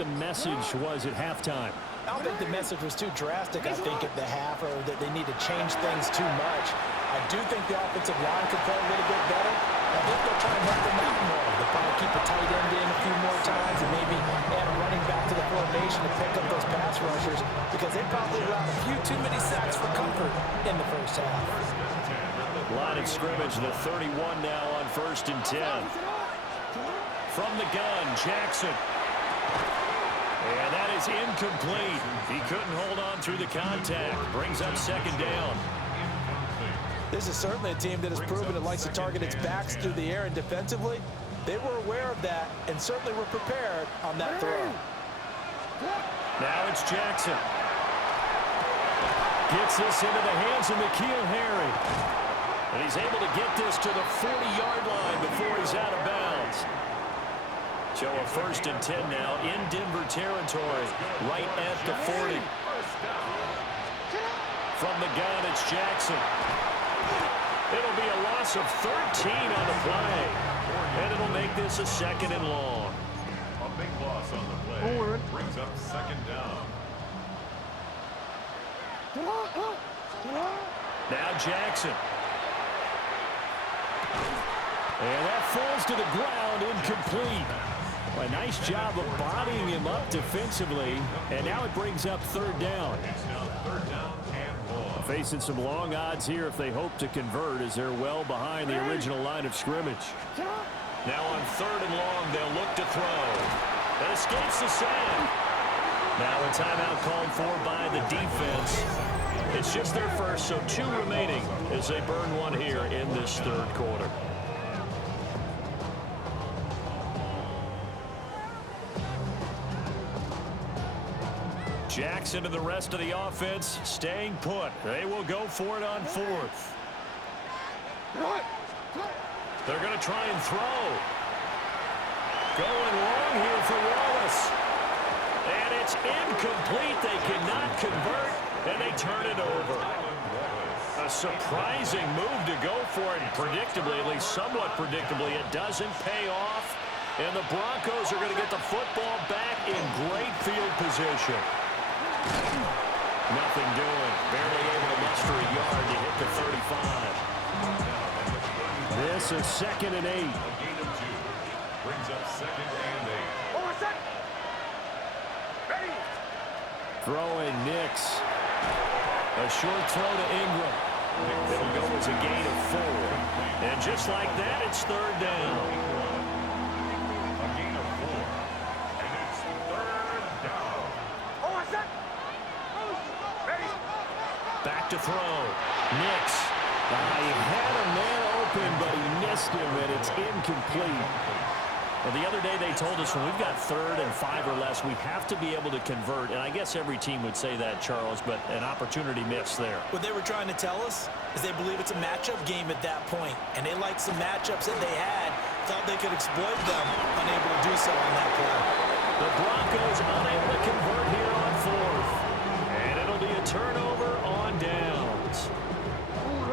the message was at halftime? I don't think the message was too drastic, I think, at the half, or that they need to change things too much. I do think the offensive line could play a little bit better. I think they'll try and help them out more. They'll probably keep a tight end in a few more times and maybe add a running back to the formation to pick up those pass rushers, because they probably allowed a few too many sacks for comfort in the first half. Line of scrimmage, the 31 now on 1st and 10. From the gun, Jackson. And that is incomplete. He couldn't hold on through the contact. Brings up 2nd down. This is certainly a team that has proven it likes to target its backs through the air, and defensively, they were aware of that and certainly were prepared on that throw. Now it's Jackson. Gets this into the hands of N'Keal Harry. And he's able to get this to the 40-yard line before he's out of bounds. So a 1st and 10 now in Denver territory, right at the 40. From the gun, it's Jackson. It'll be a loss of 13 on the play. And it'll make this a 2nd and long. A big loss on the play brings up 2nd down. Now Jackson. And that falls to the ground, incomplete. A nice job of bodying him up defensively. And now it brings up 3rd down. It's now 3rd down and long. Facing some long odds here if they hope to convert, as they're well behind the original line of scrimmage. Now on 3rd and long, they'll look to throw. That escapes the sack. Now a timeout called for by the defense. It's just their first, so 2 remaining as they burn one here in this 3rd quarter. Jackson and the rest of the offense staying put. They will go for it on 4th. They're going to try and throw. Going long here for Wallace. And it's incomplete. They cannot convert, and they turn it over. A surprising move to go for it. Predictably, at least somewhat predictably, it doesn't pay off. And the Broncos are going to get the football back in great field position. Nothing doing. Barely able to muster a yard to hit the 35. This is 2nd and 8. A gain of 2 brings up 2nd and 8. Throwing Nix. A short throw to Ingram. It'll go as a gain of 4. And just like that, it's 3rd down. A gain of 4. And it's 3rd down. Back to throw. Nix. He had a man open, but he missed him, and it's incomplete. Well, the other day they told us when we've got 3rd and 5 or less, we have to be able to convert. And I guess every team would say that, Charles, but an opportunity missed there. What they were trying to tell us is they believe it's a matchup game at that point, and they liked some matchups that they had, thought they could exploit them, unable to do so on that play. The Broncos unable to convert here on 4th. And it'll be a turnover on downs.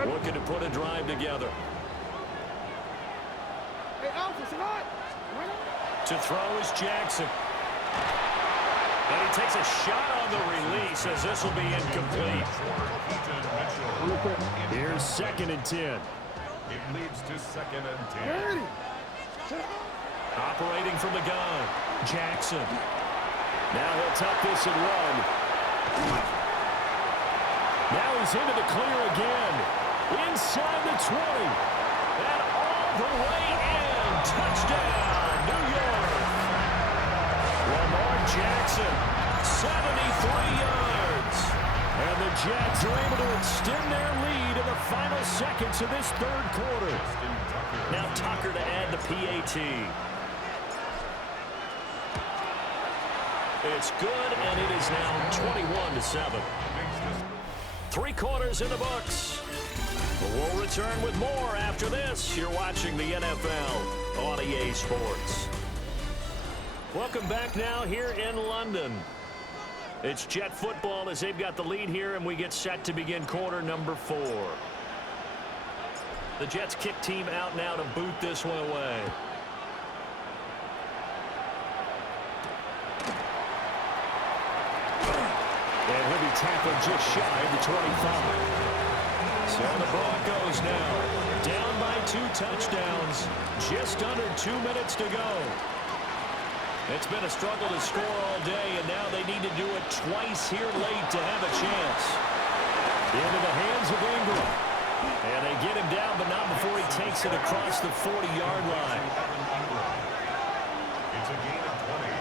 Looking to put a drive together. To throw is Jackson. And he takes a shot on the release as this will be incomplete. Here's 2nd and 10. It leads to 2nd and 10. Operating from the gun, Jackson. Now he'll tuck this and run. Now he's into the clear again. Inside the 20. And all the way in. Touchdown, New York. Lamar Jackson, 73 yards. And the Jets are able to extend their lead in the final seconds of this 3rd quarter. Now Tucker to add the PAT. It's good, and it is now 21-7. 3 quarters in the books. We'll return with more after this. You're watching the NFL on EA Sports. Welcome back now here in London. It's Jet football as they've got the lead here, and we get set to begin quarter number 4. The Jets kick team out now to boot this one away. tackle just shy of the 25. So the Broncos now down by 2 touchdowns. Just under 2 minutes to go. It's been a struggle to score all day, and now they need to do it twice here late to have a chance. Into the hands of Ingram. And they get him down, but not before he takes it across the 40-yard line. It's a gain of 20.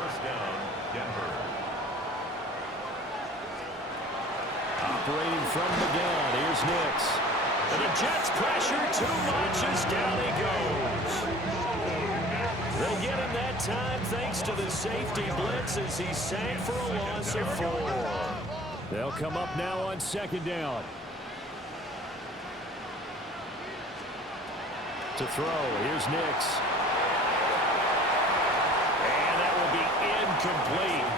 First down, Denver. Operating from the gun, here's Nix. And the Jets pressure too much as down he goes. They get him that time thanks to the safety blitz as he sank for a loss of 4. They'll come up now on second down. To throw, here's Nix. And that will be incomplete.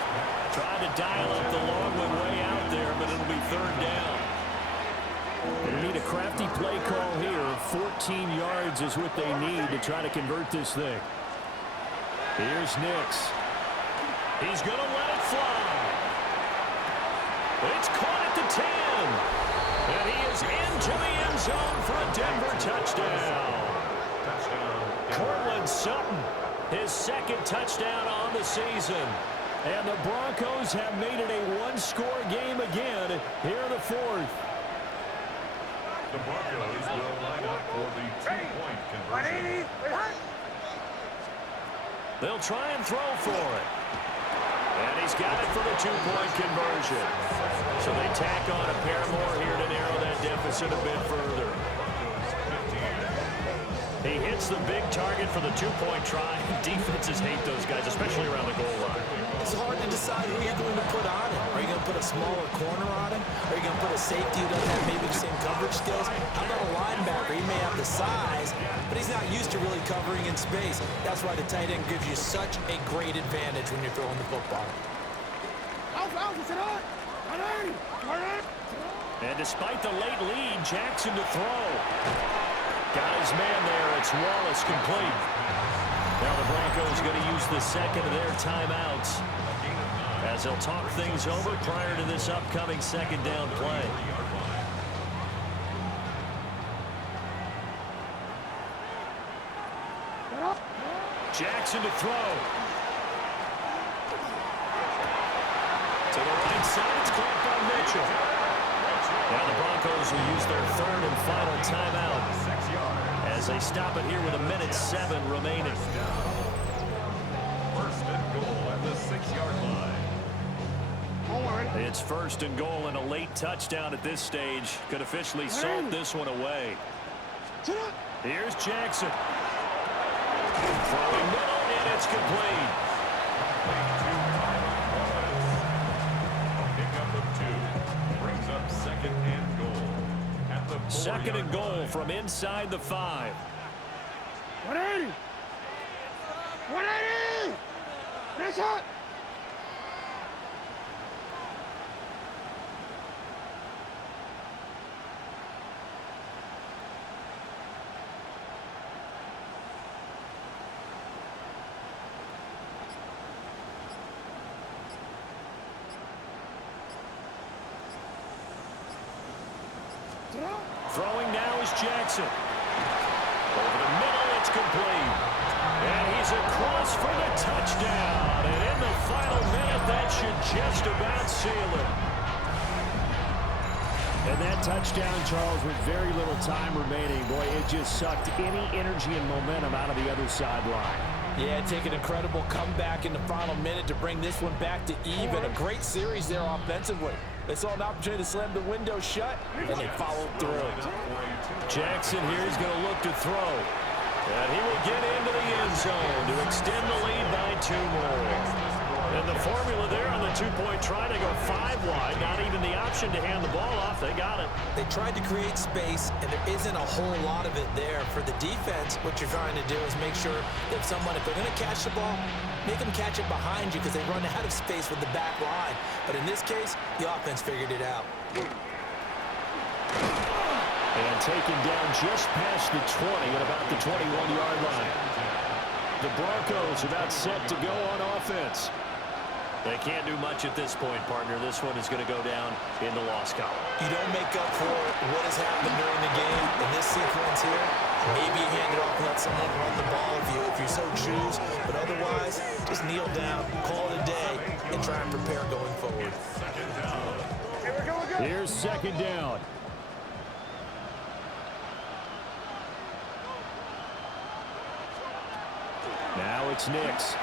Trying to dial up the long one way out there, but it'll be third down. They need a crafty play call here. 14 yards is what they need to try to convert this thing. Here's Nix. He's going to let it fly. It's caught at the 10. And he is into the end zone for a Denver touchdown. Cortland Sutton, his second touchdown on the season. And the Broncos have made it a one-score game again here in the fourth. The Broncos will line up for the two-point conversion. They'll try and throw for it. And he's got it for the two-point conversion. So they tack on a pair more here to narrow that deficit a bit further. He hits the big target for the two-point try. Defenses hate those guys, especially around the goal line. It's hard to decide who you're going to put on him. Are you going to put a smaller corner on him? Are you going to put a safety who doesn't have maybe the same coverage skills? How about a linebacker? He may have the size, but he's not used to really covering in space. That's why the tight end gives you such a great advantage when you're throwing the football. And despite the late lead, Jackson to throw. Got his man there. It's Wallace complete. Now the Broncos going to use the second of their timeouts as they'll talk things over prior to this upcoming second down play. Jackson to throw. To the right side, it's caught by Mitchell. Now the Broncos will use their third and final timeout as they stop it here with 1:07 remaining. First and goal at the 6-yard line. It's first and goal, and a late touchdown at this stage could officially salt this one away. Here's Jackson. Throwing middle, and it's complete. Second and goal from inside the 5. 180! 180! Nice shot! Throwing now is Jackson. Over the middle, it's complete. And he's across for the touchdown. And in the final minute, that should just about seal it. And that touchdown, Charles, with very little time remaining. Boy, it just sucked any energy and momentum out of the other sideline. Yeah, take an incredible comeback in the final minute to bring this one back to even. A great series there offensively. They saw an opportunity to slam the window shut, and they followed through. Jackson here is going to look to throw. And he will get into the end zone to extend the lead by 2 more. And the formula there on the two-point try to go 5 wide. Not even the option to hand the ball off. They got it. They tried to create space, and there isn't a whole lot of it there. For the defense, what you're trying to do is make sure that if they're going to catch the ball, make them catch it behind you because they run out of space with the back line. But in this case, the offense figured it out. And taken down just past the 20 at about the 21-yard line. The Broncos about set to go on offense. They can't do much at this point, partner. This one is going to go down in the loss column. You don't make up for what has happened during the game in this sequence here. Maybe you hand it off and let someone run the ball if you so choose. But otherwise, just kneel down, call it a day, and try and prepare going forward. Here's second down. Now it's Nix.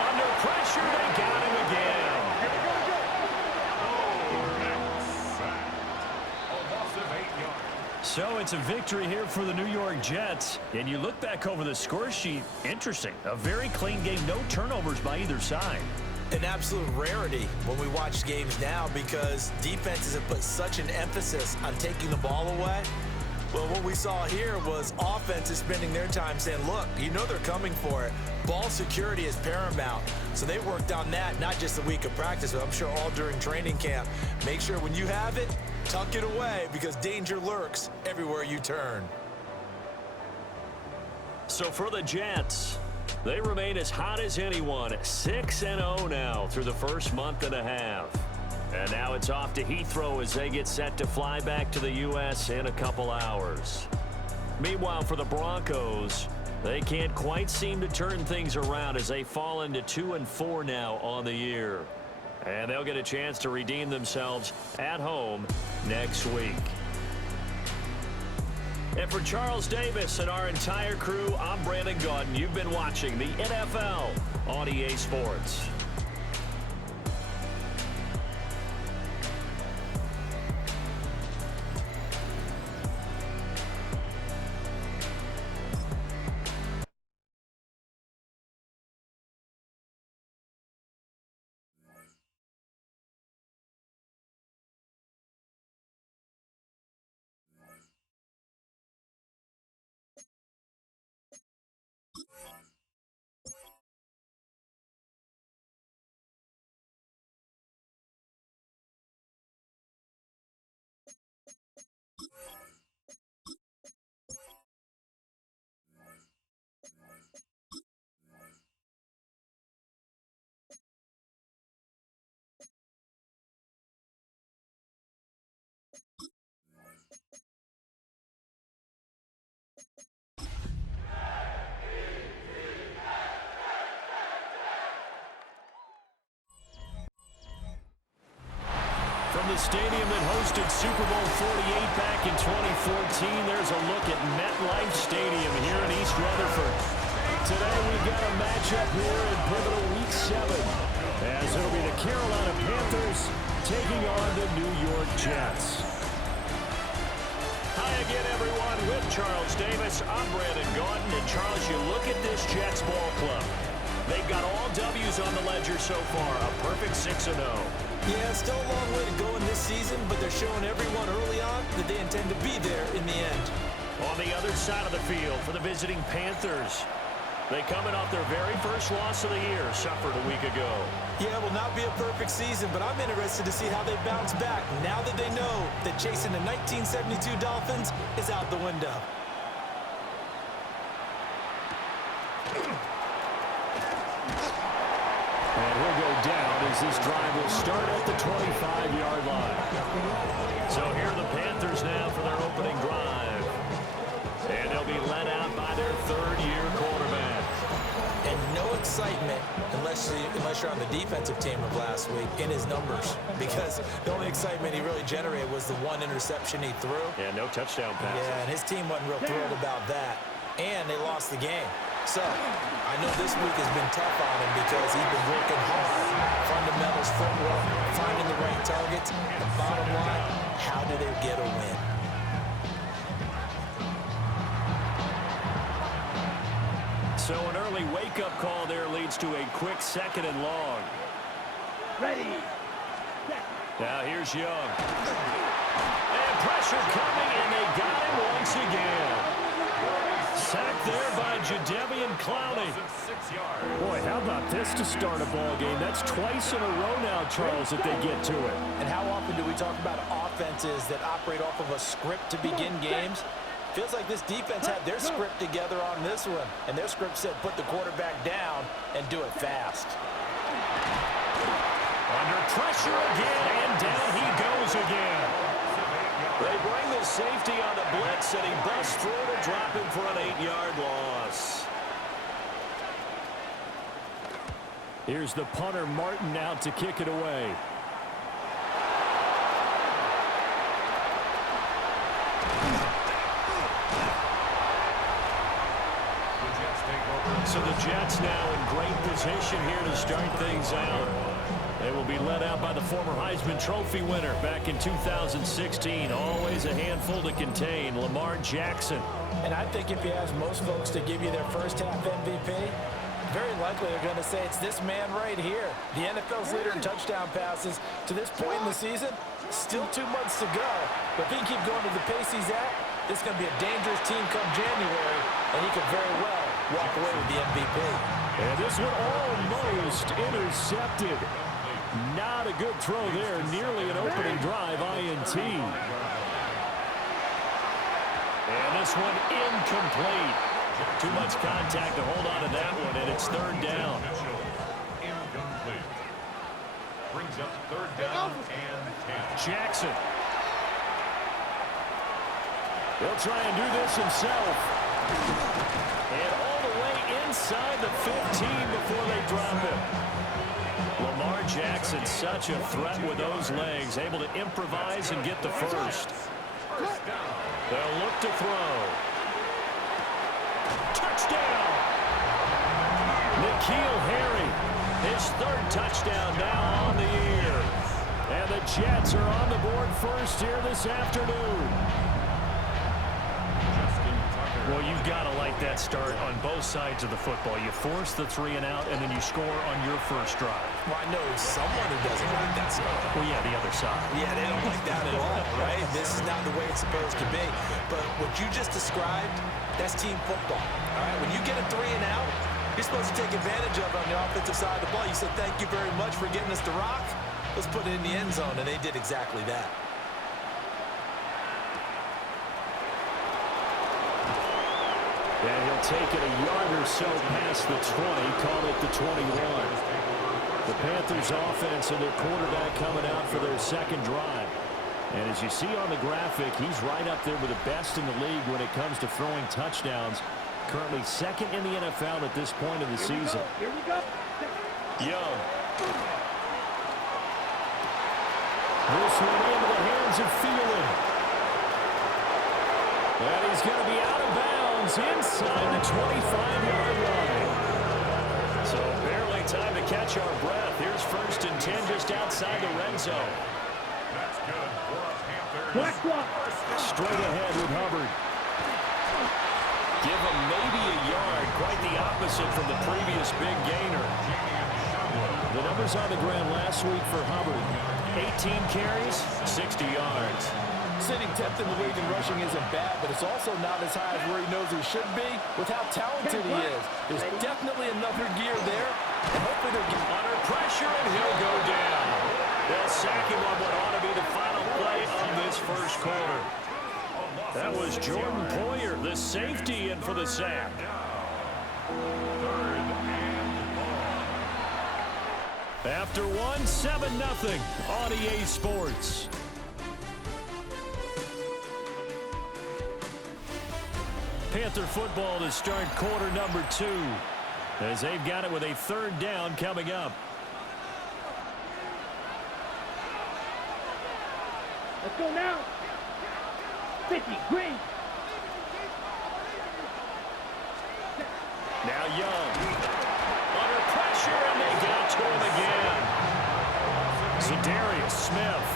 Under pressure, they got him again. So it's a victory here for the New York Jets. And you look back over the score sheet, interesting. A very clean game, no turnovers by either side. An absolute rarity when we watch games now because defenses have put such an emphasis on taking the ball away. Well, what we saw here was offenses spending their time saying, look, you know they're coming for it. Ball security is paramount. So they worked on that, not just a week of practice, but I'm sure all during training camp. Make sure when you have it, tuck it away because danger lurks everywhere you turn. So for the Jets, they remain as hot as anyone, 6-0 now through the first month and a half. And now it's off to Heathrow as they get set to fly back to the U.S. in a couple hours. Meanwhile, for the Broncos, they can't quite seem to turn things around as they fall into 2-4 now on the year. And they'll get a chance to redeem themselves at home next week. And for Charles Davis and our entire crew, I'm Brandon Gaudin. You've been watching the NFL on EA Sports. From the stadium that hosted Super Bowl 48 back in 2014, there's a look at MetLife Stadium here in East Rutherford. Today we've got a matchup here in pivotal Week 7, as it'll be the Carolina Panthers taking on the New York Jets. Hi again, everyone, with Charles Davis. I'm Brandon Gaudin, and Charles, you look at this Jets ball club. They've got all W's on the ledger so far, a perfect 6-0. Yeah, still a long way to go in this season, but they're showing everyone early on that they intend to be there in the end. On the other side of the field for the visiting Panthers, they coming off their very first loss of the year, suffered a week ago. Yeah, it will not be a perfect season, but I'm interested to see how they bounce back now that they know that chasing the 1972 Dolphins is out the window. And he'll go down as this drive will start at the 25-yard line. So here are the Panthers now for their opening drive. And they'll be led out by their third-year quarterback. And no excitement unless you're on the defensive team of last week in his numbers, because the only excitement he really generated was the one interception he threw. Yeah, no touchdown pass. Yeah, and his team wasn't real thrilled about that. And they lost the game. So, I know this week has been tough on him because he's been working hard. Fundamentals, footwork, finding the right targets. The bottom line, how do they get a win? So an early wake-up call there leads to a quick 2nd and long. Ready. Now here's Young. And pressure coming, and they got him once again. Sacked there by Jadeveon Clowney. Boy, how about this to start a ball game? That's twice in a row now, Charles, that they get to it. And how often do we talk about offenses that operate off of a script to begin games? Feels like this defense had their script together on this one. And their script said put the quarterback down and do it fast. Under pressure again, and down he goes again. They bring the safety on the blitz, and he busts through to drop him for an 8-yard loss. Here's the punter, Martin, out to kick it away. So the Jets now in great position here to start things out. They will be led out by the former Heisman Trophy winner back in 2016. Always a handful to contain, Lamar Jackson. And I think if you ask most folks to give you their first half MVP, very likely they're going to say it's this man right here. The NFL's leader in touchdown passes to this point in the season. Still 2 months to go. But if he can keep going to the pace he's at, this is going to be a dangerous team come January, and he could very well walk away with the MVP. And this one almost intercepted. Not a good throw there. Nearly an opening drive INT. And this one incomplete. Too much contact to hold on to that one, and it's third down. Incomplete. Brings up third down and 10. Jackson. He'll try and do this himself. And all the way inside the 15 before they drop him. Lamar Jackson, such a threat with those legs, able to improvise and get the first. They'll look to throw. Touchdown! N'Keal Harry, his third touchdown now on the year. And the Jets are on the board first here this afternoon. Well, you've got to like that start on both sides of the football. You force the 3 and out, and then you score on your first drive. Well, I know someone who doesn't like that start. Well, yeah, the other side. Yeah, they don't like that at all, right? This is not the way it's supposed to be. But what you just described, that's team football, all right? When you get a 3 and out, you're supposed to take advantage of it on the offensive side of the ball. You said, thank you very much for getting us to rock. Let's put it in the end zone, and they did exactly that. And he'll take it a yard or so past the 20, call it the 21. The Panthers offense and their quarterback coming out for their second drive. And as you see on the graphic, he's right up there with the best in the league when it comes to throwing touchdowns. Currently second in the NFL at this point of the season. Here we go. Young. This one into the hands of Thielen. And he's going to be out of bounds inside the 25-yard line. So barely time to catch our breath. Here's first and 10 just outside the red zone. That's good for a Panthers. Black block. Straight ahead with Hubbard. Give him maybe a yard. Quite the opposite from the previous big gainer. The numbers on the ground last week for Hubbard. 18 carries, 60 yards. Sitting 10th in the league in rushing isn't bad, but it's also not as high as where he knows he should be with how talented he is. There's definitely another gear there, and hopefully they're getting Under pressure, and he'll go down. They'll sack him on what ought to be the final play of this first quarter. That was Jordan Poyer, the safety, in for the sack. Third and long. After one, 7-0 on EA Sports. Panther football to start quarter number 2 as they've got it with a third down coming up. Let's go now. 50, green. Now Young. Under pressure, and they get to him again. Zadarius Smith.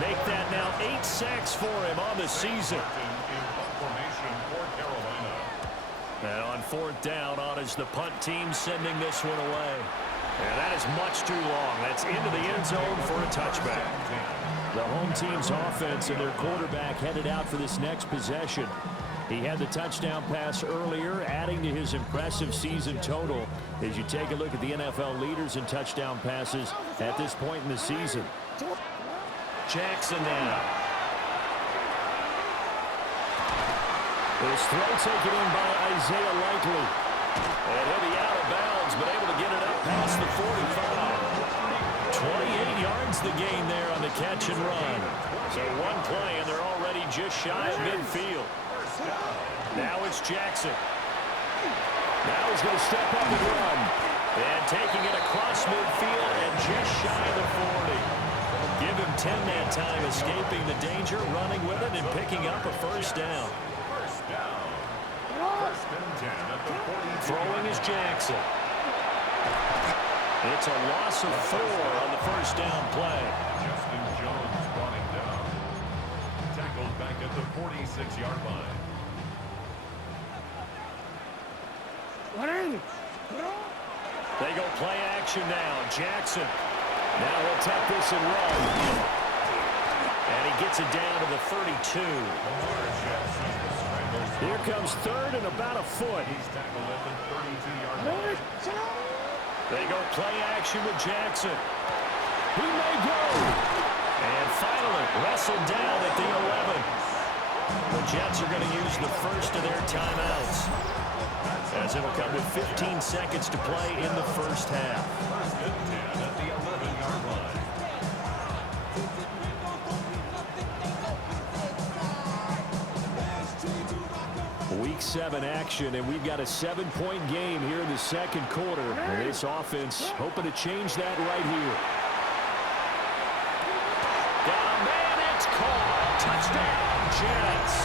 Make that now 8 sacks for him on the season. And on fourth down, on is the punt team sending this one away. And that is much too long. That's into the end zone for a touchback. The home team's offense and their quarterback headed out for this next possession. He had the touchdown pass earlier, adding to his impressive season total as you take a look at the NFL leaders in touchdown passes at this point in the season. Jackson now. This throw taken in by Isaiah Likely. And he'll be out of bounds, but able to get it up past the 45. 28 records the gain there on the catch and run. So one play, and they're already just shy of midfield. Now it's Jackson. Now he's going to step up and run. And taking it across midfield and just shy of the 40. Give him 10 that time, escaping the danger, running with it, and picking up a first down. Throwing is Jackson. It's a loss of 4 on the first down play. Justin Jones brought him down. Tackled back at the 46-yard line. They go play action now. Jackson. Now he'll tap this and run. And he gets it down to the 32. Here comes third and about a foot. He's tackled at the 32-yard line. They go play action with Jackson. He may go. And finally wrestled down at the 11. The Jets are going to use the first of their timeouts, as it'll come with 15 seconds to play in the first half. First and 10 at the 11-yard line. Week 7 action, and we've got a 7-point game here in the second quarter. And this offense hoping to change that right here. Down man, it's caught. Touchdown, Jets.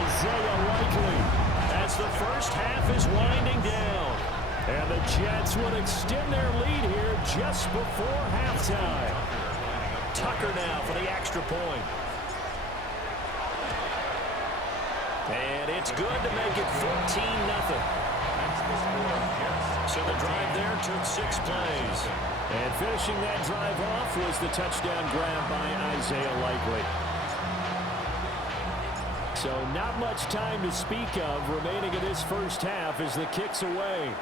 Isaiah Likely, as the first half is winding down. And the Jets would extend their lead here just before halftime. Tucker now for the extra point. And it's good to make it 14-0. So the drive there took 6 plays. And finishing that drive off was the touchdown grab by Isaiah Likely. So not much time to speak of remaining in this first half as the kick's away.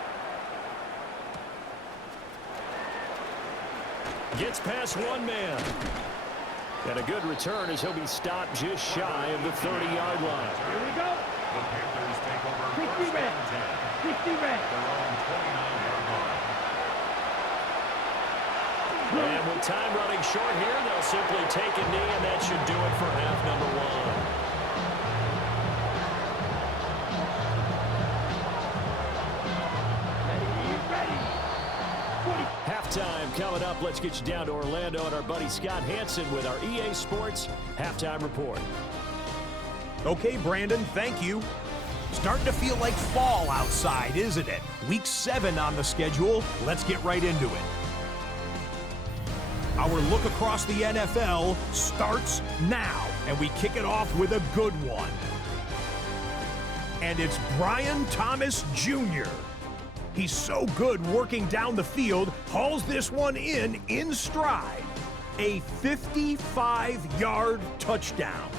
Gets past one man. And a good return as he'll be stopped just shy of the 30-yard line. Here we go. The Panthers take over 60 red. 60 red. their own 29-yard line. And with time running short here, they'll simply take a knee, and that should do it for half number 1. Halftime coming up. Let's get you down to Orlando and our buddy Scott Hansen with our EA Sports Halftime Report. Okay, Brandon, thank you. Starting to feel like fall outside, isn't it? Week 7 on the schedule. Let's get right into it. Our look across the NFL starts now, and we kick it off with a good one. And it's Brian Thomas Jr. He's so good working down the field, hauls this one in stride. A 55-yard touchdown.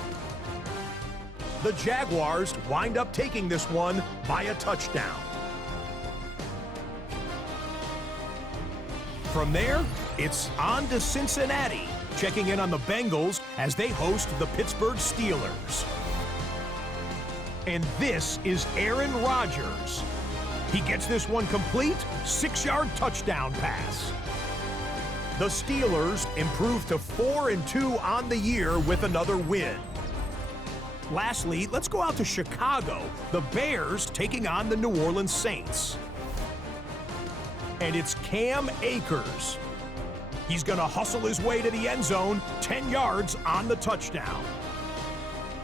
The Jaguars wind up taking this one by a touchdown. From there, it's on to Cincinnati, checking in on the Bengals as they host the Pittsburgh Steelers. And this is Aaron Rodgers. He gets this one complete, 6-yard touchdown pass. The Steelers improve to 4-2 on the year with another win. Lastly, let's go out to Chicago. The Bears taking on the New Orleans Saints. And it's Cam Akers. He's going to hustle his way to the end zone, 10 yards on the touchdown.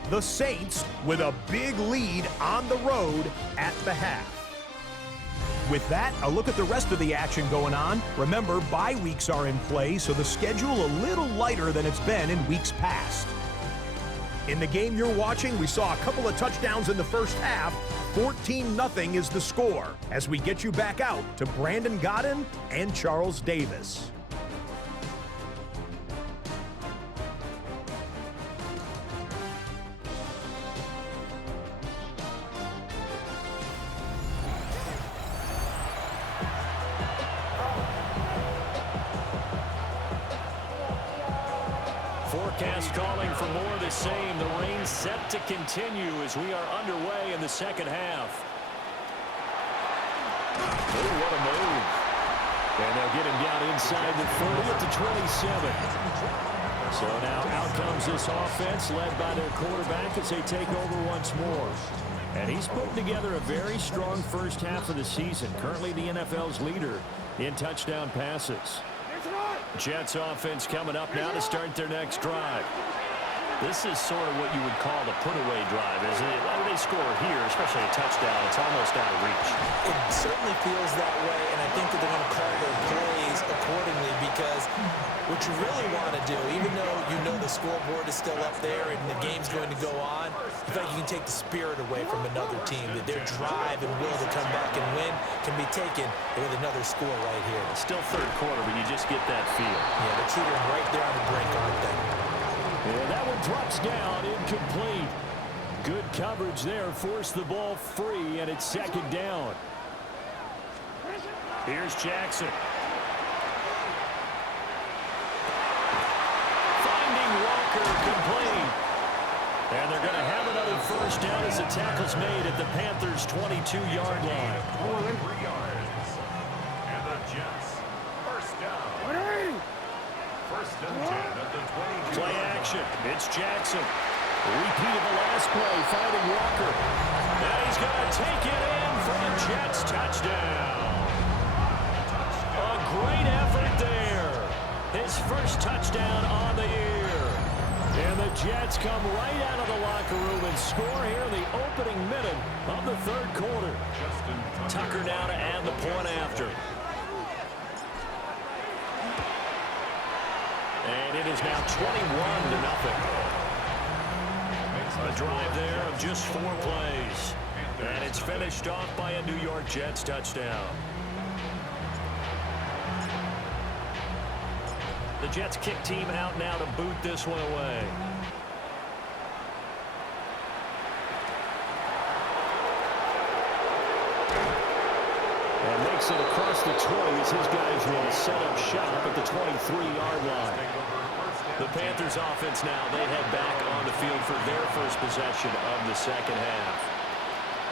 The Saints with a big lead on the road at the half. With that, a look at the rest of the action going on. Remember, bye weeks are in play, so the schedule a little lighter than it's been in weeks past. In the game you're watching, we saw a couple of touchdowns in the first half. 14-0 is the score as we get you back out to Brandon Godden and Charles Davis. Forecast calling for more of the same. The rain set to continue as we are underway in the second half. Oh, what a move. And they'll get him down inside the 30 at the 27. So now out comes this offense led by their quarterback as they take over once more. And he's putting together a very strong first half of the season. Currently the NFL's leader in touchdown passes. Jets offense coming up now to start their next drive. This is sort of what you would call the put-away drive, isn't it? When they score here, especially a touchdown, it's almost out of reach. It certainly feels that way, and I think that they're going to call their plays accordingly because what you really want to do, even though you know the scoreboard is still up there and the game's going to go on, you feel like you can take the spirit away from another team, that their drive and will to come back and win can be taken with another score right here. Still third quarter, but you just get that feel. Yeah, they're teetering right there on the brink, aren't they? And that one drops down, incomplete. Good coverage there, forced the ball free, and it's second down. Here's Jackson. Finding Walker, complete. And they're going to have another first down as the tackle's made at the Panthers' 22-yard line. 3 yards. And the Jets, first down. First and 10 at the 22. Play action. It's Jackson. Repeat of the last play, finding Walker. And he's going to take it in for a Jets touchdown. A great effort there. His first touchdown on the year. And the Jets come right out of the locker room and score here in the opening minute of the third quarter. Tucker now to add the point after. And it is now 21-0. A drive there of just 4 plays. And it's finished off by a New York Jets touchdown. The Jets kick team out now to boot this one away. And makes it across the 20 as his guys will set up shop at the 23-yard line. The Panthers offense now, they head back on the field for their first possession of the second half.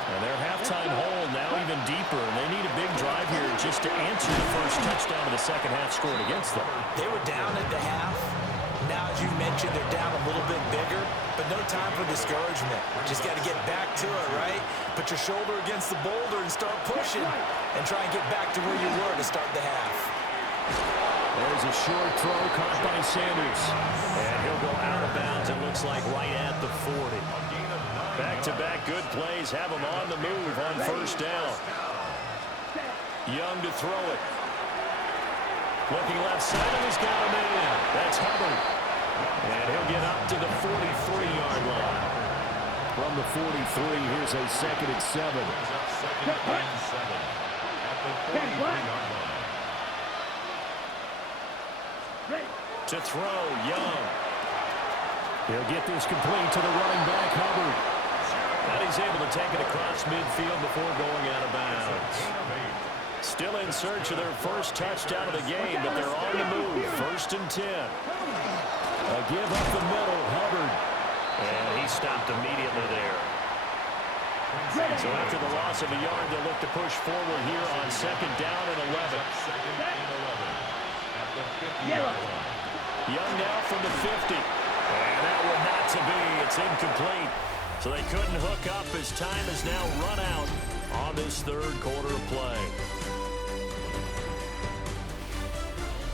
And their halftime hole now even deeper, and they need a big drive here just to answer the first touchdown of the second half scored against them. They were down at the half. Now, as you mentioned, they're down a little bit bigger, but no time for discouragement. Just got to get back to it, right? Put your shoulder against the boulder and start pushing and try and get back to where you were to start the half. There's a short throw caught by Sanders. And he'll go out of bounds, it looks like, right at the 40. Back-to-back good plays have him on the move on first down. Young to throw it. Looking left side, and he's got him in. That's Hubbard. And he'll get up to the 43-yard line. From the 43, here's a second and 7. Second and 7 at the 43-yard line. To throw, Young. He'll get this complete to the running back, Hubbard. And he's able to take it across midfield before going out of bounds. Still in search of their first touchdown of the game, but they're on the move. First and 10. A give up the middle, Hubbard. And he stopped immediately there. So after the loss of a yard, they'll look to push forward here on second down and 11. Second and 11 at the 50-yard line. Young now from the 50. And that one not to be. It's incomplete. So they couldn't hook up as time has now run out on this third quarter of play.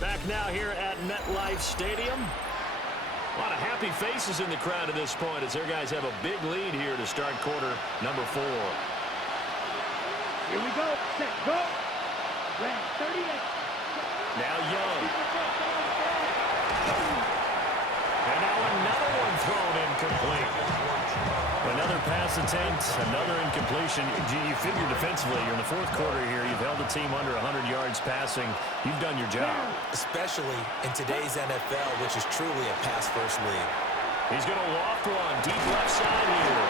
Back now here at MetLife Stadium. A lot of happy faces in the crowd at this point as their guys have a big lead here to start quarter number 4. Here we go. Set. Go. Red 38. Now Young. And now another one thrown incomplete. Another pass attempt, another incompletion. You figure defensively, you're in the fourth quarter here. You've held the team under 100 yards passing. You've done your job. Especially in today's NFL, which is truly a pass-first league. He's going to loft one deep left side here.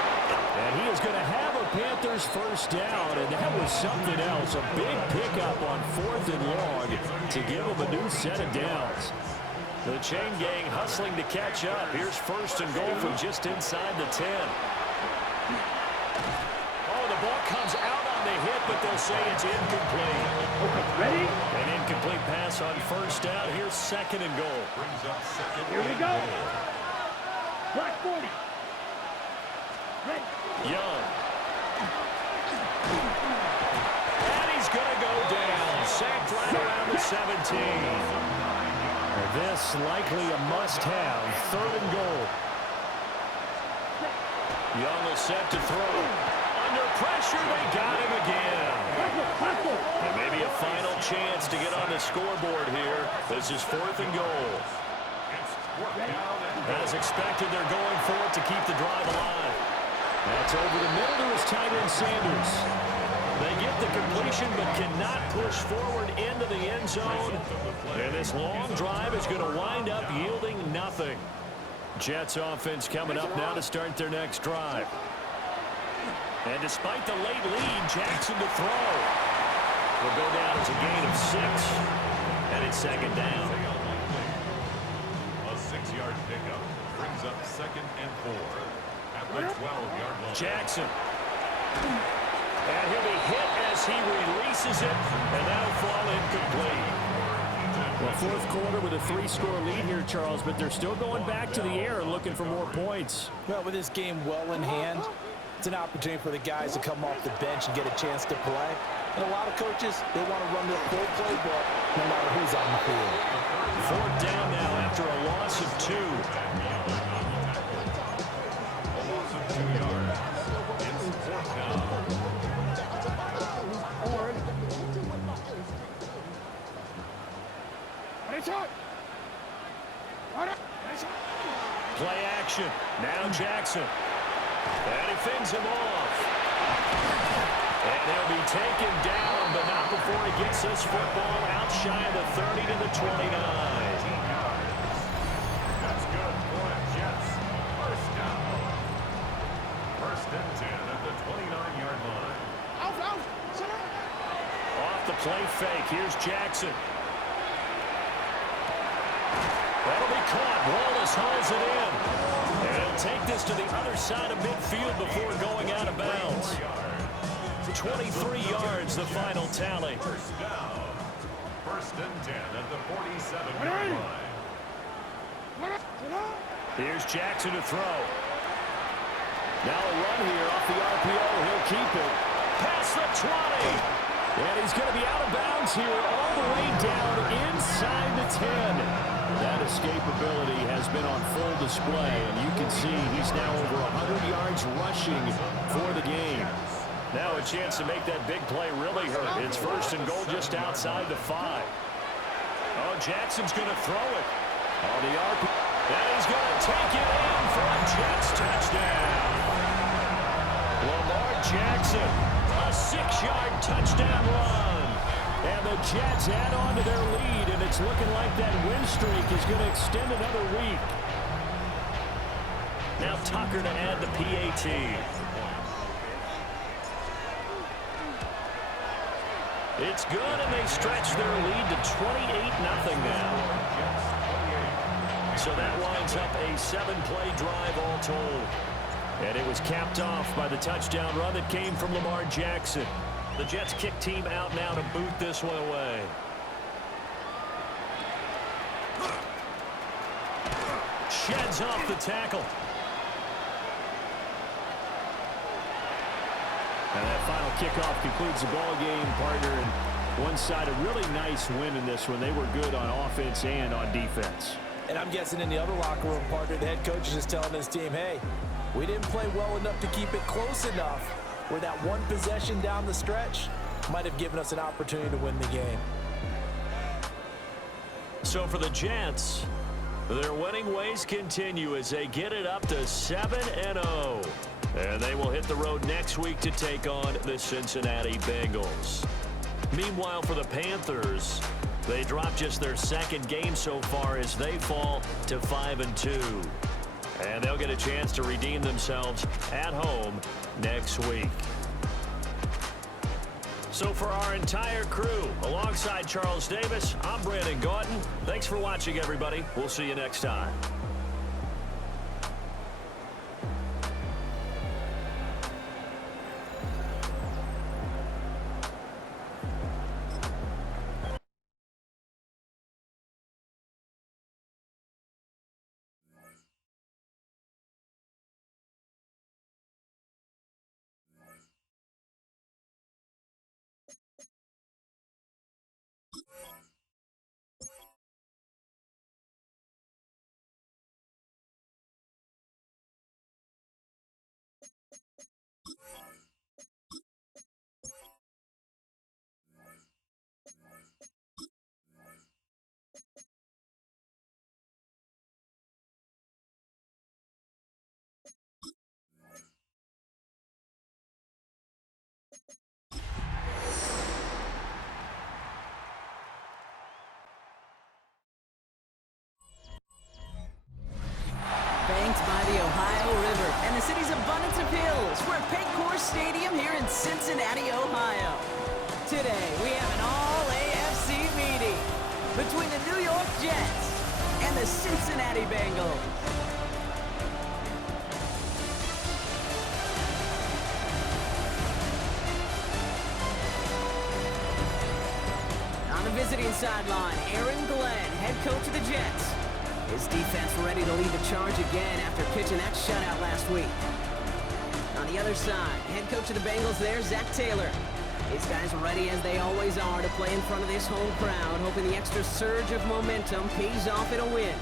And he is going to have a Panthers first down. And that was something else. A big pickup on 4th and long to give him a new set of downs. The chain gang hustling to catch up. Here's first and goal from just inside the 10. Oh, the ball comes out on the hit, but they'll say it's incomplete. Okay, ready? An incomplete pass on first down. Here's second and goal. Brings up second Here we and go. goal. Black 40. Ready. Young. And he's going to go down. Sacked right around the 17. This likely a must-have. Third and goal. Young is set to throw. Under pressure, they got him again. And maybe a final chance to get on the scoreboard here. This is fourth and goal. As expected, they're going for it to keep the drive alive. That's over the middle to his tight end, Sanders. They get the completion but cannot push forward into the end zone. And this long drive is going to wind up yielding nothing. Jets offense coming up now to start their next drive. And despite the late lead, Jackson to throw. Will go down as a gain of 6. And it's second down. A 6-yard pickup brings up second and 4 at the 12-yard line. Jackson. And he'll be hit as he releases it, and that'll fall incomplete. Well, fourth quarter with a 3-score lead here, Charles, but they're still going back to the air and looking for more points. Well, with this game well in hand, it's an opportunity for the guys to come off the bench and get a chance to play. And a lot of coaches, they want to run their full playbook no matter who's on the field. Fourth down now after a loss of 2. A loss of 2 yards. It's fourth down. Play action. Now Jackson. And he fends him off. And he'll be taken down, but not before he gets this football out shy of the 30 to the 29. That's good for the Jets. First down. First and 10 at the 29-yard line. Off the play fake. Here's Jackson. That'll be caught. Wallace hauls it in. And he'll take this to the other side of midfield before going out of bounds. 23 yards, the final tally. First down. First and 10 at the 47-yard line. Here's Jackson to throw. Now a run here off the RPO. He'll keep it. Past the 20. And he's going to be out of bounds here all the way down inside the 10. That escapability has been on full display, and you can see he's now over 100 yards rushing for the game. Now a chance to make that big play really hurt. It's first and goal just outside the 5. Oh, Jackson's going to throw it. On the RP. And he's going to take it in for a Jets touchdown. Lamar Jackson, a 6-yard touchdown run. And the Jets add on to their lead, and it's looking like that win streak is going to extend another week. Now Tucker to add the PAT. It's good, and they stretch their lead to 28-0 now. So that winds up a 7-play drive all told. And it was capped off by the touchdown run that came from Lamar Jackson. The Jets kick team out now to boot this one away. Sheds off the tackle. And that final kickoff concludes the ball game, partner. And one side, a really nice win in this one. They were good on offense and on defense. And I'm guessing in the other locker room, partner, the head coach is just telling his team, hey, we didn't play well enough to keep it close enough where that one possession down the stretch might have given us an opportunity to win the game. So for the Jets, their winning ways continue as they get it up to 7-0. And they will hit the road next week to take on the Cincinnati Bengals. Meanwhile, for the Panthers, they drop just their second game so far as they fall to 5-2. And they'll get a chance to redeem themselves at home next week. So for our entire crew, alongside Charles Davis, I'm Brandon Gauton. Thanks for watching, everybody. We'll see you next time. Built by the Ohio River and the city's abundance of hills. We're at Paycor Stadium here in Cincinnati, Ohio. Today, we have an all-AFC meeting between the New York Jets and the Cincinnati Bengals. On the visiting sideline, Aaron Glenn, head coach of the Jets. His defense ready to lead the charge again after pitching that shutout last week. On the other side, head coach of the Bengals there, Zach Taylor. His guys ready as they always are to play in front of this home crowd, hoping the extra surge of momentum pays off in a win.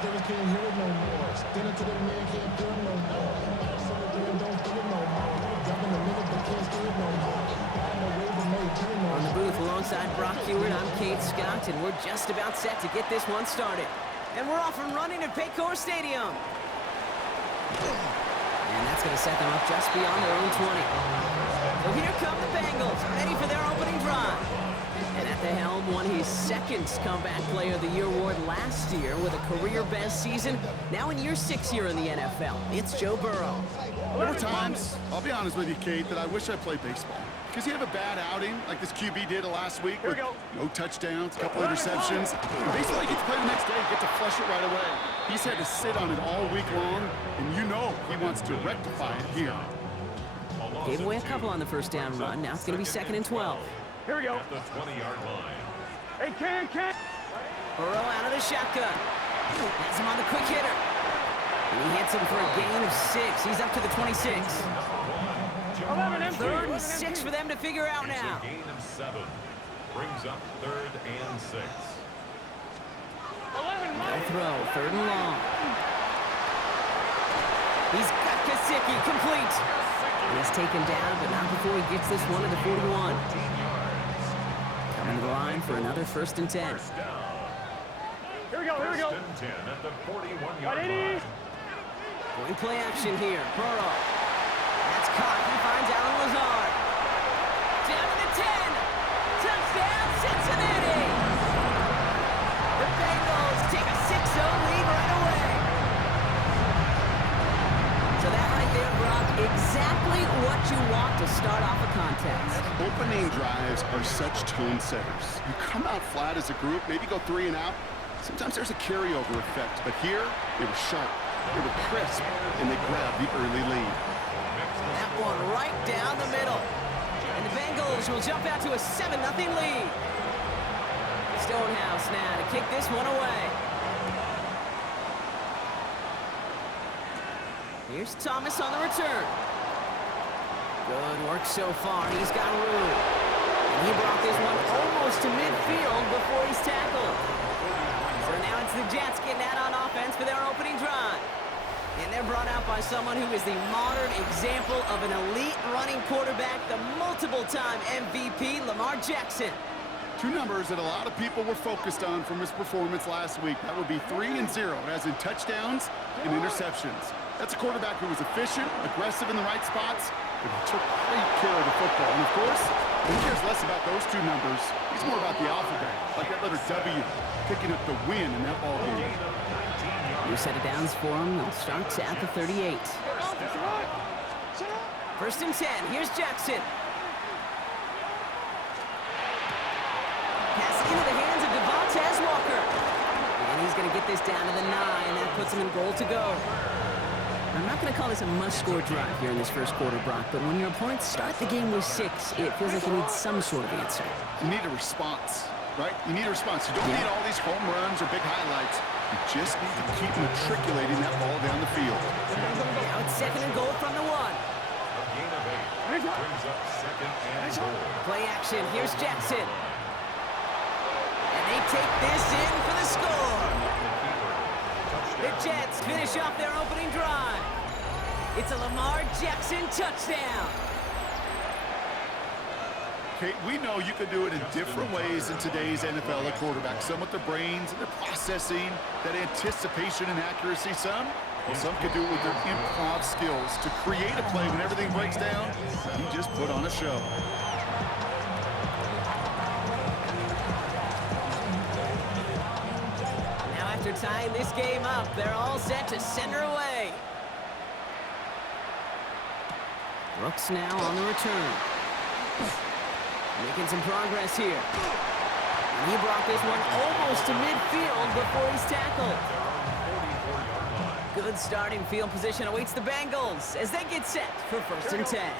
They can't hear it no more. Standing to the man can't do it no more. Don't do it no more. Dropping the minute they can't do it no more. On the booth alongside Brock Hewitt, I'm Kate Scott, and we're just about set to get this one started. And we're off and running at Paycor Stadium. And that's going to set them up just beyond their own 20. So here come the Bengals, ready for their opening drive. And at the helm, won his second Comeback Player of the Year award last year with a career-best season. Now in year 6 here in the NFL, it's Joe Burrow. There were times, I'll be honest with you, Kate, that I wish I played baseball. Because you have a bad outing, like this QB did last week, with no touchdowns, a couple interceptions. And basically, you get to play the next day, get to flush it right away. He's had to sit on it all week long, and you know he wants to rectify it here. Gave away a couple on the first down run. Now it's going to be 2nd and 12. Here we go. At the 20-yard line. Hey, Ken. Burrow out of the shotgun. Has him on the quick hitter. And he hits him for a gain of 6. He's up to the 26. 3rd and 6 for them to figure out now. It's a gain of 7. Brings up 3rd and 6. No throw, 3rd and long. He's got Kasicki complete. And he's taken down, but not before he gets this one to the 41. Coming to the line for another 1st and 10. Here we go. 1st and 10 at the 41-yard line. Going play action here. Burrow. That's caught. He finds Alan Lazard. Down to the 10. Touchdown, Cincinnati. The Bengals take a 6-0 lead right away. So that right there, Brock, exactly what you want to start off a contest. Opening drives are such tone setters. You come out flat as a group, maybe go 3 and out. Sometimes there's a carryover effect, but here, they were sharp, they were crisp, and they grabbed the early lead. That one right down the middle. And the Bengals will jump out to a 7-0 lead. Stonehouse now to kick this one away. Here's Thomas on the return. Good work so far. He's got room. And he brought this one almost to midfield before he's tackled. So now it's the Jets getting out on offense for their opening drive. And they're brought out by someone who is the modern example of an elite running quarterback, the multiple-time MVP, Lamar Jackson. 2 numbers that a lot of people were focused on from his performance last week. That would be 3 and 0, as in touchdowns and interceptions. That's a quarterback who was efficient, aggressive in the right spots, but he took great care of the football. And of course, he cares less about those 2 numbers. He's more about the alphabet, like that letter W, picking up the win in that ball game. New set of downs for him. They'll start at the 38. 1st and 10. Here's Jackson. Pass into the hands of Devontae Walker. And he's going to get this down to the 9. That puts him in goal to go. I'm not going to call this a must-score drive here in this first quarter, Brock, but when your opponents start the game with 6, it feels like you need some sort of answer. You need a response, right? You need a response. You don't need all these home runs or big highlights. You just need to keep matriculating that ball down the field. Now it's 2nd and goal from the 1. A gain of 8. Brings up 2nd and goal. Play action. Here's Jackson. And they take this in for the score. The Jets finish off their opening drive. It's a Lamar Jackson touchdown. Kate, we know you can do it in different ways in today's NFL at quarterback. Some with their brains and their processing, that anticipation and accuracy. Some can do it with their improv skills to create a play when everything breaks down. He just put on a show. Now after tying this game up. They're all set to send her away. Brooks now on the return. Making some progress here. And he brought this one almost to midfield before he's tackled. Good starting field position awaits the Bengals as they get set for 1st and 10.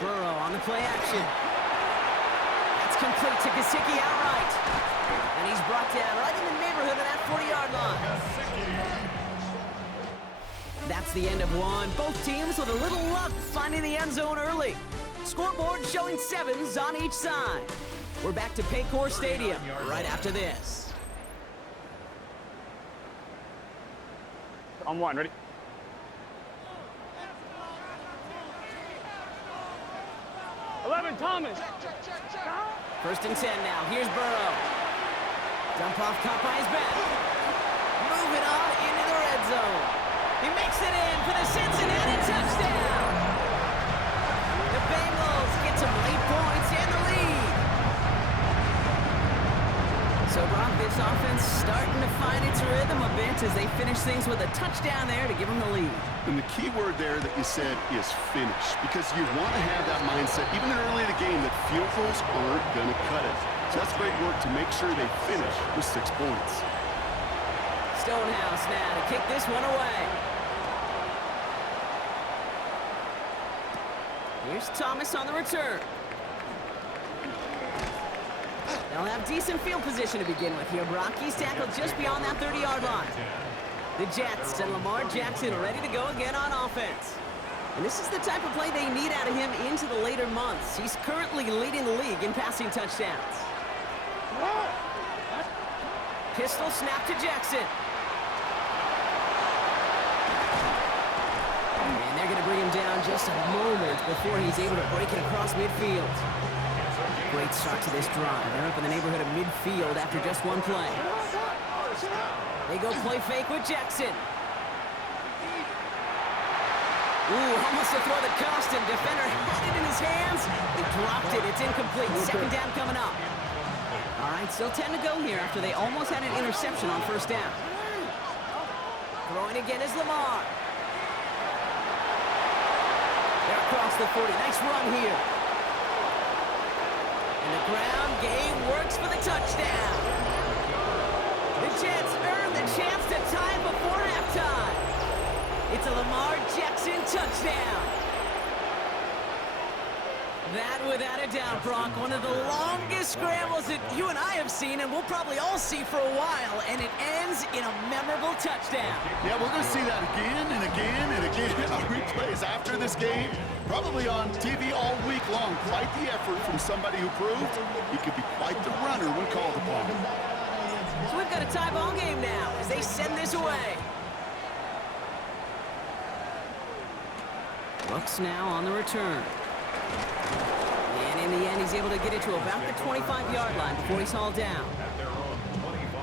Burrow on the play action. That's complete to Gesicki outright. And he's brought down right in the neighborhood of that 40-yard line. That's the end of one. Both teams with a little luck finding the end zone early. Scoreboard showing 7s on each side. We're back to Paycor Stadium right after this. On one, ready? Thomas. 1st and 10 now. Here's Burrow. Dump off caught by his back. Moving on into the red zone. He makes it in for the Cincinnati touchdown. The Bengals get some late points and the lead. So, Brock, this offense starting to find its rhythm a bit as they finish things with a touchdown there to give them the lead. And the key word there that you said is finish, because you want to have that mindset, even early in the game, that field goals aren't going to cut it. So that's great work to make sure they finish with 6 points. Stonehouse now to kick this one away. Here's Thomas on the return. They'll have decent field position to begin with here, Brock. He's tackled just beyond that 30-yard line. The Jets and Lamar Jackson ready to go again on offense. And this is the type of play they need out of him into the later months. He's currently leading the league in passing touchdowns. Pistol snap to Jackson. And they're going to bring him down just a moment before he's able to break it across midfield. Great start to this drive. They're up in the neighborhood of midfield after just one play. They go play fake with Jackson. Ooh, almost to throw the cost him. Defender had it in his hands. He dropped it. It's incomplete. 2nd down coming up. All right, still 10 to go here after they almost had an interception on 1st down. Throwing again is Lamar. They're across the 40. Nice run here. And the ground game works for the touchdown. The Jets earn the chance to tie before halftime. It's a Lamar Jackson touchdown. That, without a doubt, Brock, one of the longest scrambles that you and I have seen, and we'll probably all see for a while, and it ends in a memorable touchdown. Yeah, we're going to see that again and again and again on replays after this game, probably on TV all week long. Quite the effort from somebody who proved he could be quite the runner when called upon. So we've got a tie ball game now as they send this away. Brooks now on the return. And in the end, he's able to get it to about the 25-yard line before he's hauled down.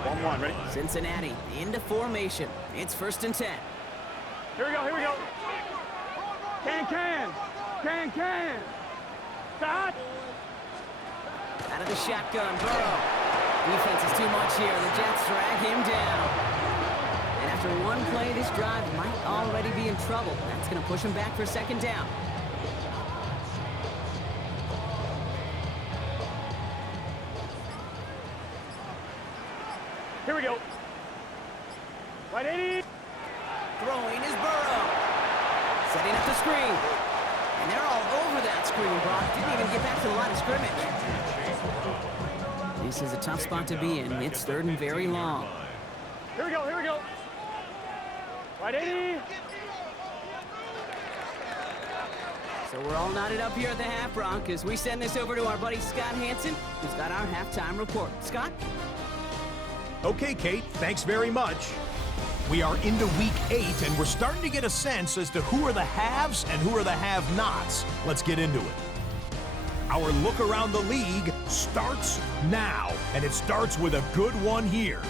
1-1, ready? Cincinnati into formation. It's 1st and 10. Here we go, here we go. Can. Stop. Out of the shotgun, Burrow. Defense is too much here. The Jets drag him down. And after one play, this drive might already be in trouble. That's going to push him back for 2nd down. Here we go. Right, 80. Throwing is Burrow. Setting up the screen. And they're all over that screen, Brock. Didn't even get back to the line of scrimmage. This is a tough spot to be in. It's 3rd and very long. Here we go. Right, 80. So we're all knotted up here at the half, Brock, as we send this over to our buddy Scott Hansen, who's got our halftime report. Scott? Okay, Kate, thanks very much. We are into week 8, and we're starting to get a sense as to who are the haves and who are the have-nots. Let's get into it. Our look around the league starts now, and it starts with a good one here.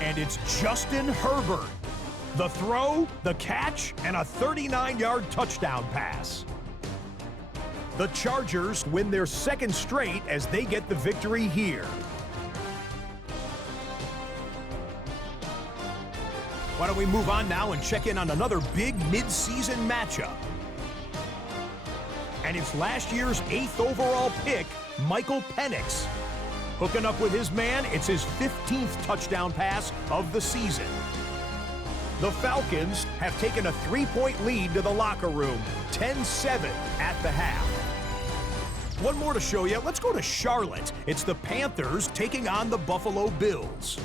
And it's Justin Herbert. The throw, the catch, and a 39-yard touchdown pass. The Chargers win their 2nd straight as they get the victory here. Why don't we move on now and check in on another big mid-season matchup. And it's last year's 8th overall pick, Michael Penix. Hooking up with his man, it's his 15th touchdown pass of the season. The Falcons have taken a 3-point lead to the locker room, 10-7 at the half. One more to show you. Let's go to Charlotte. It's the Panthers taking on the Buffalo Bills.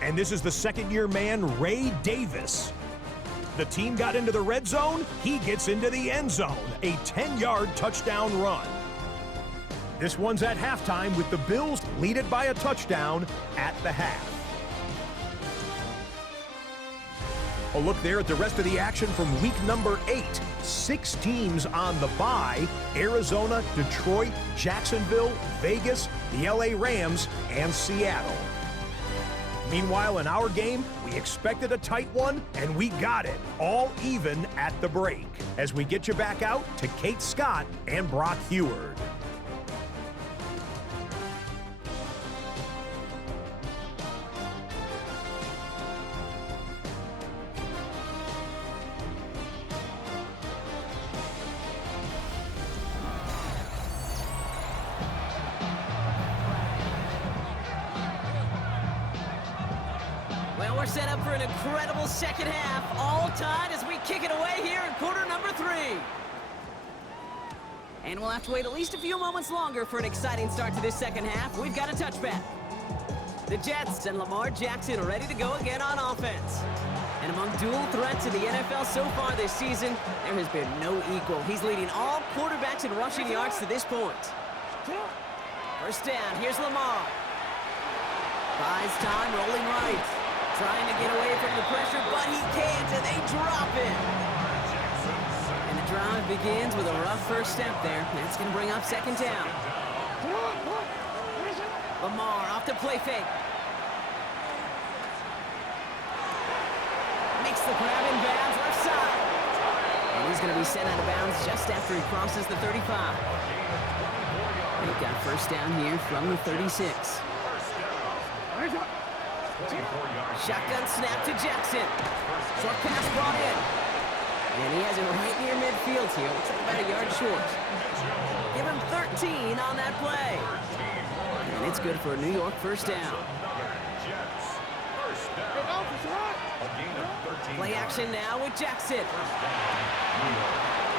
And this is the second-year man, Ray Davis. The team got into the red zone. He gets into the end zone. A 10-yard touchdown run. This one's at halftime with the Bills leaded by a touchdown at the half. A look there at the rest of the action from week number 8. 6 teams on the bye: Arizona, Detroit, Jacksonville, Vegas, the LA Rams, and Seattle. Meanwhile, in our game, we expected a tight one, and we got it, all even at the break. As we get you back out to Kate Scott and Brock Heward. We're set up for an incredible second half, all tied as we kick it away here in quarter number 3. And we'll have to wait at least a few moments longer for an exciting start to this second half. We've got a touchback. The Jets and Lamar Jackson are ready to go again on offense. And among dual threats in the NFL so far this season, there has been no equal. He's leading all quarterbacks in rushing yards to this point. First down, here's Lamar. Buys time, rolling right. Trying to get away from the pressure, but he can't, and they drop it. And the drive begins with a rough first step there. That's going to bring up second down. Lamar off the play fake. Makes the grab in bounds left side. And he's going to be sent out of bounds just after he crosses the 35. They've got first down here from the 36. Shotgun snap to Jackson. Short pass brought in. And he has it right near midfield here. Looks like about a yard short. Give him 13 on that play. And it's good for a New York first down. Play action now with Jackson.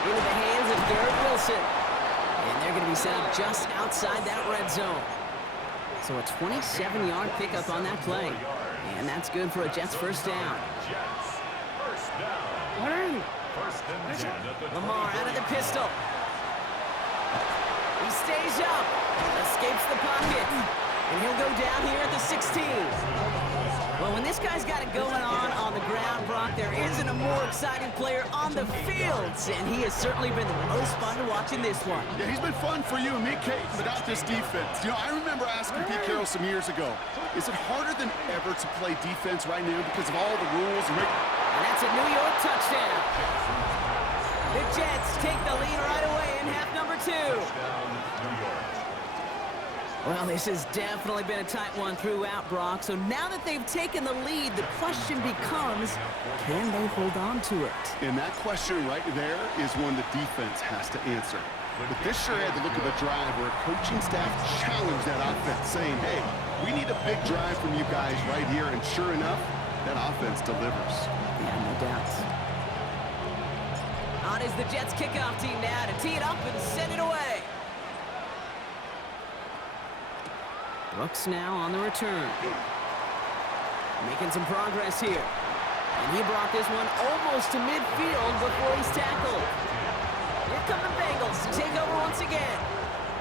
Into the hands of Garrett Wilson. And they're going to be set up just outside that red zone. So a 27-yard pickup on that play. And that's good for a Jets first down. Lamar out of the pistol. He stays up. Escapes the pocket. And he'll go down here at the 16. Well, when this guy's got it going on the ground, Brock, there isn't a more exciting player on the field. And he has certainly been the most fun to watch in this one. Yeah, he's been fun for you and me, Kate, but not this defense. You know, I remember asking Pete Carroll some years ago, is it harder than ever to play defense right now because of all the rules? And that's a New York touchdown. The Jets take the lead right away in half number 2. Well, this has definitely been a tight one throughout, Brock. So now that they've taken the lead, the question becomes, can they hold on to it? And that question right there is one the defense has to answer. But this sure had the look of a drive where a coaching staff challenged that offense, saying, hey, we need a big drive from you guys right here. And sure enough, that offense delivers. Yeah, no doubt. On is the Jets kickoff team now to tee it up and send it away. Brooks now on the return. Making some progress here. And he brought this one almost to midfield before he's tackled. Here come the Bengals to take over once again.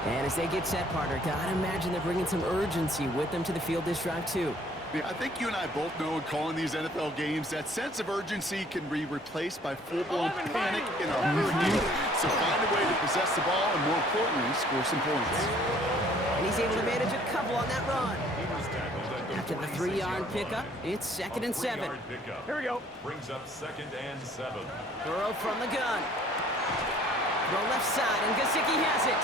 And as they get set, partner, gotta imagine they're bringing some urgency with them to the field this drive, too. Yeah, I think you and I both know in calling these NFL games, that sense of urgency can be replaced by full-blown panic in a hurricane. So find a way to possess the ball and, more importantly, score some points. And he's able to manage a couple on that run. After the 3-yard pickup, it's 2nd and 7. Here we go. Brings up 2nd and 7. Burrow from the gun. Throw left side, and Gesicki has it.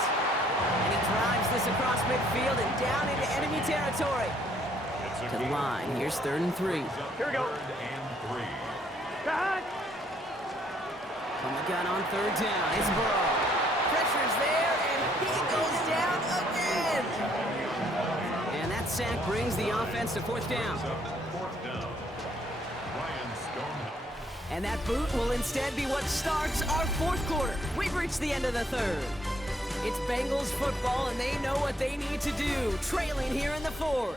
And he drives this across midfield and down into enemy territory. To the line. Here's 3rd and 3. Here we go. 3rd and 3. Back. From the gun on 3rd down. It's Burrow. Pressure's there, and he goes down again. And that sack brings the offense to 4th down. 4th down. Ryan Stone. And that boot will instead be what starts our 4th quarter. We've reached the end of the 3rd. It's Bengals football, and they know what they need to do, trailing here in the 4th.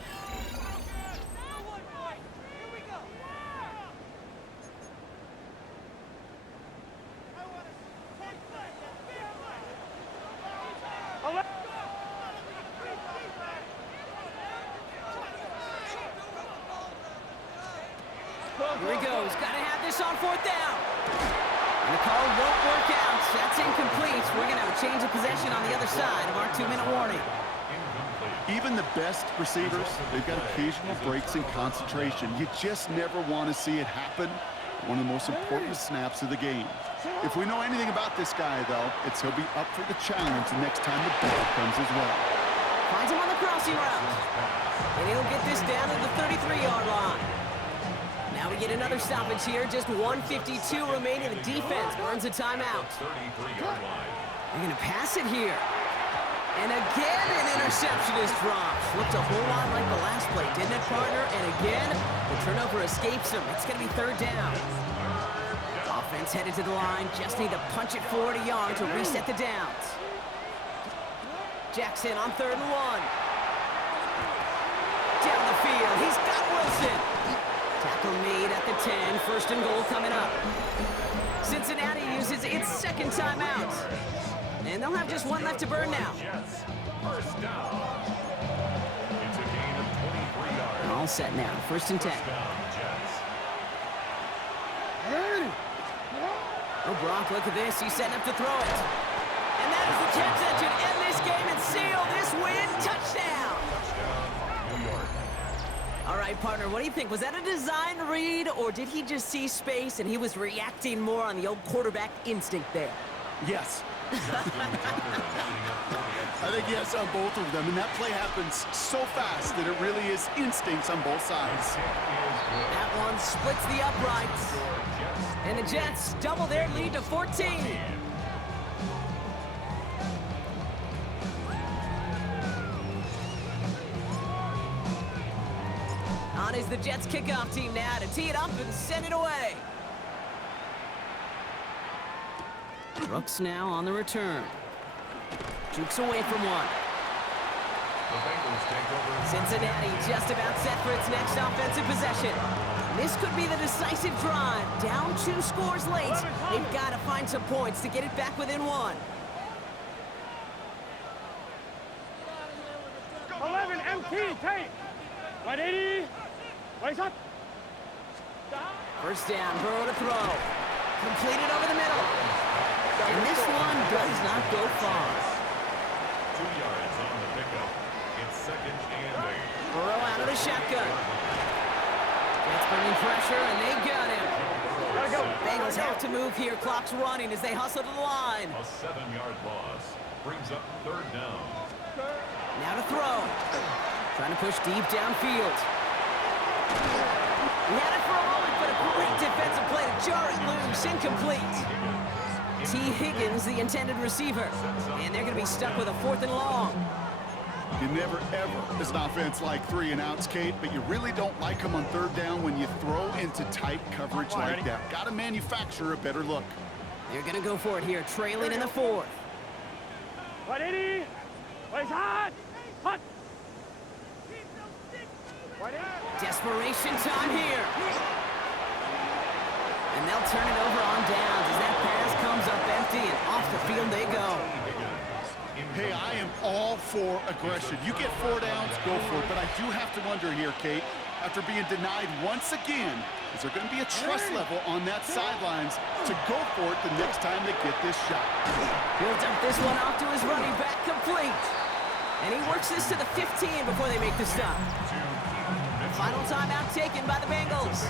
Here he goes. Got to have this on 4th down. And the call won't work out. That's incomplete. We're going to have a change of possession on the other side of our 2-minute warning. Even the best receivers, they've got occasional breaks in concentration. You just never want to see it happen. One of the most important snaps of the game. If we know anything about this guy, though, it's he'll be up for the challenge the next time the ball comes as well. Finds him on the crossing route. And he'll get this down to the 33-yard line. Now we get another stoppage here. Just 1:52 remaining. The defense burns a timeout. 33-yard line. They're going to pass it here. And again, an interception is dropped. Looked a whole lot like the last play, didn't it, partner? And again, the turnover escapes him. It's going to be 3rd down. Offense headed to the line. Just need to punch it forward a yard to reset the downs. Jackson on 3rd and 1. Down the field. He's got Wilson. Tackle made at the 10. 1st and goal coming up. Cincinnati uses its 2nd timeout. And they'll have just one left to burn now. Jets. 1st down. It's a gain of 23 yards. All set now. 1st and 10. Down, Jets. Oh, Brock, look at this. He's setting up to throw it. And that is the Jets that should end this game and seal this win. Touchdown! Touchdown, New York. All right, partner, what do you think? Was that a design read, or did he just see space and he was reacting more on the old quarterback instinct there? Yes. I think yes on both of them, and that play happens so fast that it really is instincts on both sides. That one splits the uprights. And the Jets double their lead to 14. On is the Jets kickoff team now to tee it up and send it away. Brooks now on the return. Jukes away from one. The Bengals take over. Cincinnati just about set for its next offensive possession. This could be the decisive drive. Down 2 scores late. They've got to find some points to get it back within 1. 11 MT tape. 180. Place up. 1st down, Burrow to throw. Completed over the middle. And this one does not go far. 2 yards on the pickup. It's 2nd and 8. Burrow out of the shotgun. Jets bringing pressure, and they got him. Gotta go. Bengals have to move here. Clock's running as they hustle to the line. A 7-yard loss brings up 3rd down. Now to throw. Trying to push deep downfield. He had it for a moment, but a great defensive play to jar it loose. Incomplete. T. Higgins, the intended receiver. And they're going to be stuck with a 4th and long. You never, ever, as an offense, like 3 and outs, Kate, but you really don't like them on 3rd down when you throw into tight coverage like that. Got to manufacture a better look. They're going to go for it here, trailing in the 4th. 180. Place hot. Hot. Desperation time here. And they'll turn it over on downs as that pass comes up empty, and off the field they go. Hey, I am all for aggression. You get 4 downs, go for it. But I do have to wonder here, Kate, after being denied once again, is there going to be a trust level on that sidelines to go for it the next time they get this shot? He'll dump this one off to his running back, complete. And he works this to the 15 before they make the stop. Final timeout taken by the Bengals.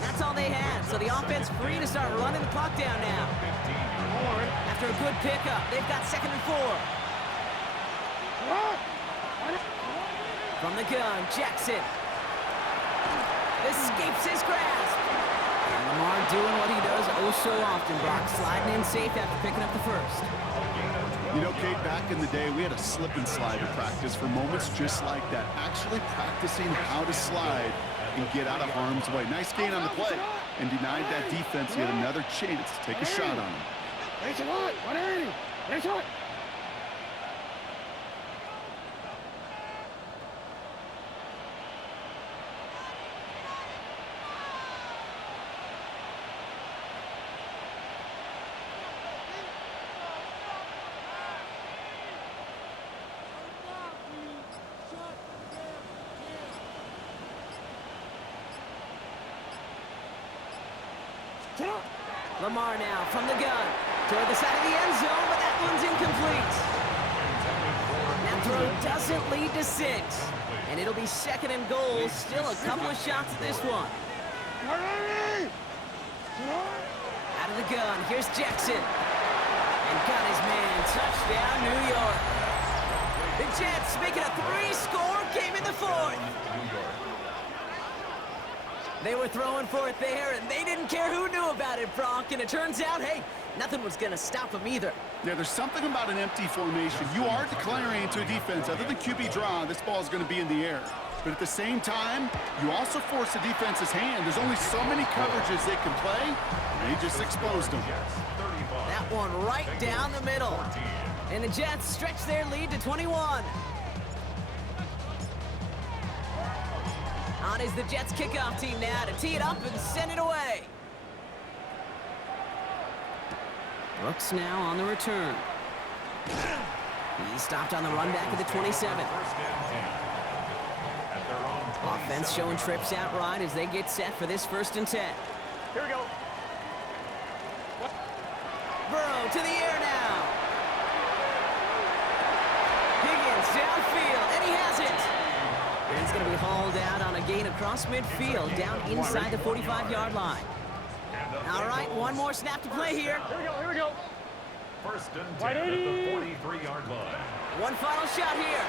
That's all they had, so the offense free to start running the clock down now. After a good pickup, they've got 2nd and 4. From the gun, Jackson. escapes his grasp. And Lamar doing what he does oh so often, Brock, sliding in safe after picking up the first. You know, Kate, back in the day, we had a slip and slide to practice for moments just like that. Actually practicing how to slide and get out of harm's way. Nice gain on the play and denied that defense yet another chance to take a shot on him. Race it on. 180. Race it. Lamar now from the gun toward the side of the end zone, but that one's incomplete. That throw doesn't lead to 6, and it'll be 2nd and goal. Still a couple of shots at this one. Out of the gun, here's Jackson, and got his man. Touchdown, New York. The Jets make it a 3-score game in the 4th. They were throwing for it there, and they didn't care who knew about it, Brock. And it turns out, hey, nothing was going to stop them either. Yeah, there's something about an empty formation. You are declaring to a defense, other than QB draw, this ball is going to be in the air. But at the same time, you also force the defense's hand. There's only so many coverages they can play, and they just exposed them. That one right down the middle. And the Jets stretch their lead to 21. On is the Jets kickoff team now to tee it up and send it away. Brooks now on the return. He stopped on the run back at the 27. Offense showing trips out right as they get set for this 1st and 10. Here we go. Burrow to the air now. Higgins downfield, and he has it. And he's going to be hauled out on a gain across midfield, down inside the 45-yard line. All right, one more snap to play here. Here we go. Here we go. 1st and 10 at the 43-yard line. One final shot here.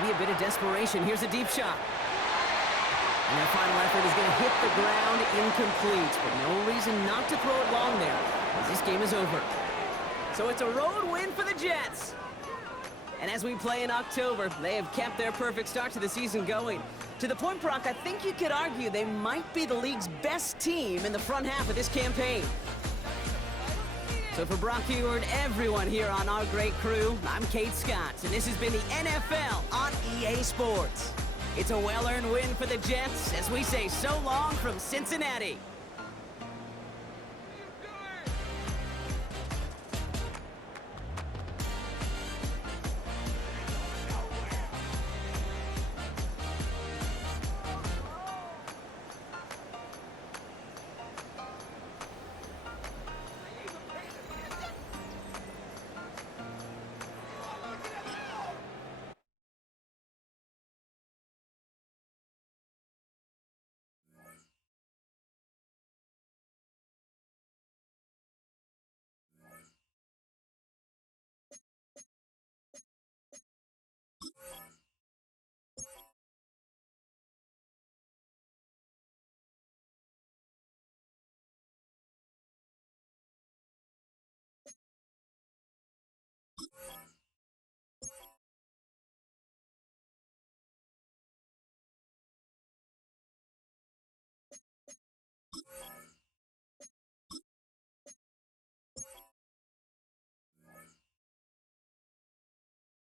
Maybe a bit of desperation. Here's a deep shot. And their final effort is going to hit the ground incomplete, but no reason not to throw it long there, as this game is over. So it's a road win for the Jets. And as we play in October, they have kept their perfect start to the season going. To the point, Brock, I think you could argue they might be the league's best team in the front half of this campaign. So for Brock Ewer and everyone here on our great crew, I'm Kate Scott, and this has been the NFL on EA Sports. It's a well-earned win for the Jets as we say so long from Cincinnati.